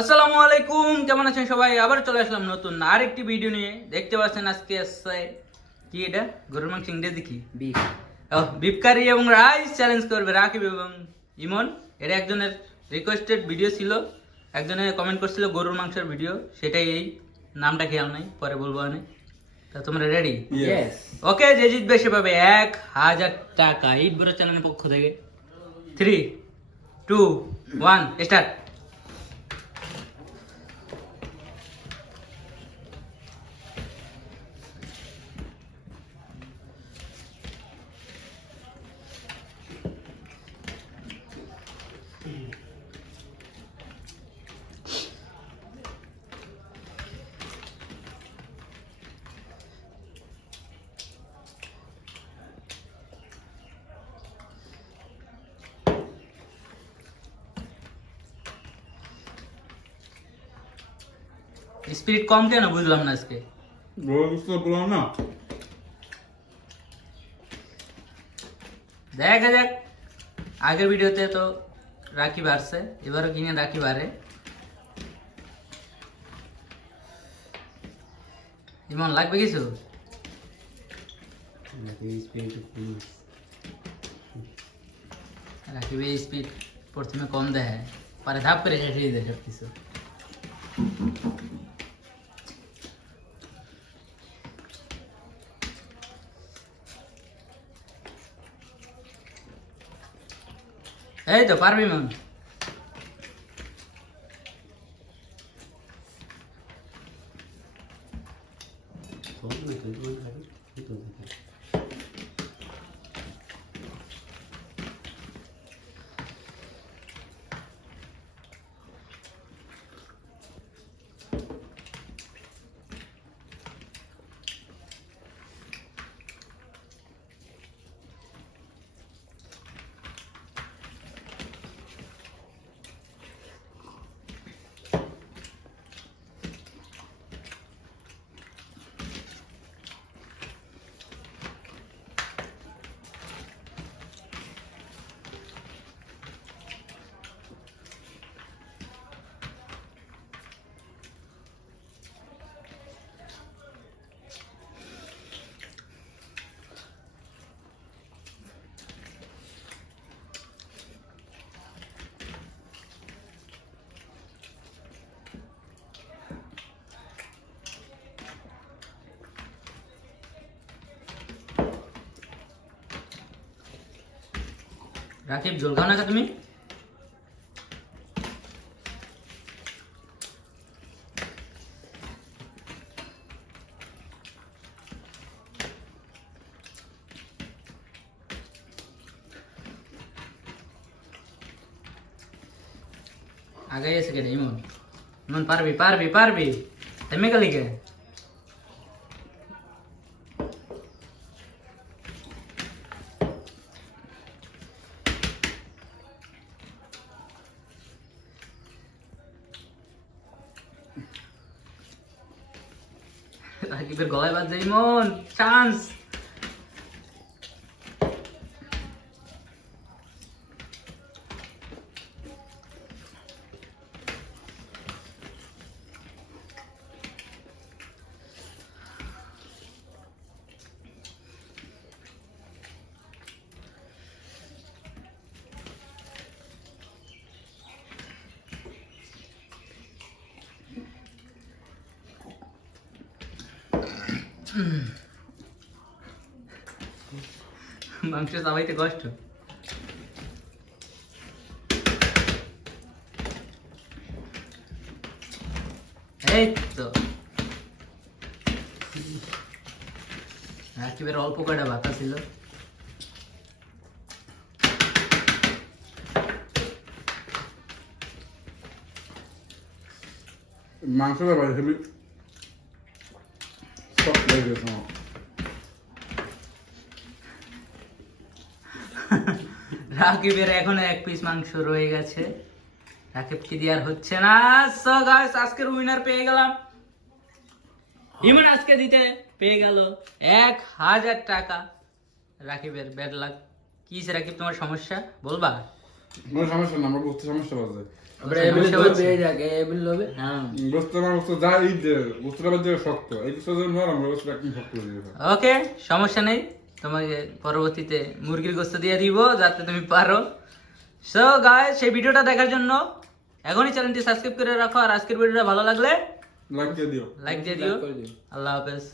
আসসালামু আলাইকুম, কেমন আছেন সবাই? আবার চলে আসলাম নতুন আরেকটি ভিডিও নিয়ে। দেখতে পাচ্ছেন আজকে আসছে কি, এটা গরুর মাংস, ইংরেজি কি, বিফ। বিফ কারি এবং রাইস চ্যালেঞ্জ করবে রাকিব এবং ইমন। এটা একজনের রিকোয়েস্টেড ভিডিও ছিল, একজনে কমেন্ট করছিল গরুর মাংসের ভিডিও, সেটাই। এই নামটা খেয়াল নাই, পরে বলবো আমি। তা তোমরা রেডি? ইয়েস। ওকে, যে জিতবে সে পাবে 1000 টাকা ঈদ বড় চ্যানেলের পক্ষ থেকে। 3, 2, 1 স্টার্ট। স্পিরিট কম কেন বুঝলাম না আজকে। বললাম না, দেখা যাক, আগের ভিডিওতে তো রাখি বাড়ছে, এবারও কিনে রাখি বাড়ে। ইমন লাগবে কিছু? রাকিব স্পিড প্রথমে কম দেয়, পরে ধাপ করে শেষ হয়ে যায় সবকিছু। এই তো পারবি মন। রাকিব ঝোল খাও না তুমি? আগে এসে গেলে ইমন। ইমন পারবি পারবি পারবি, থেমে গেলি কে? রাকিবের গলায় বাজছে ইমন, চান্স। মাংস চাবাইতে কষ্ট। এই তো রাকিবের অল্প কয়টা বাতা ছিল। মাংসটা বাড়ি খাবি সব লেগে গেছে আমার। রাকিবের এখনো 1 পিস মাংস রয়ে গেছে, রাকিব কি দিয়ে আর হচ্ছে না। সো গাইস, আজকের উইনার পেয়ে গেলাম ইমন। আজকে দিতে পেয়ে গেল 1000 টাকা। রাকিবের ব্যাড লাক। কি রাকিব, তোমার সমস্যা বলবা? কোনো সমস্যা না, আমার বুঝতে সমস্যা আছে। আমরা এবিল লবে যাকে এবিল লবে হ্যাঁ বুঝতে যা এই যে বুঝতে পারছে শক্ত এই কিছু জন নরম বুঝতে একদম শক্ত হয়ে যাবে ওকে সমস্যা নেই তোমাকে পরবর্তীতে মুরগির গোশত দিয়ে দিব যাতে তুমি পারো সো গাইস সেই ভিডিওটা দেখার জন্য এখনই চ্যানেলটি সাবস্ক্রাইব করে রাখো আর আজকের ভিডিওটা ভালো লাগলে লাইক দিয়ে দিও লাইক দিয়ে দিও আল্লাহ হাফেজ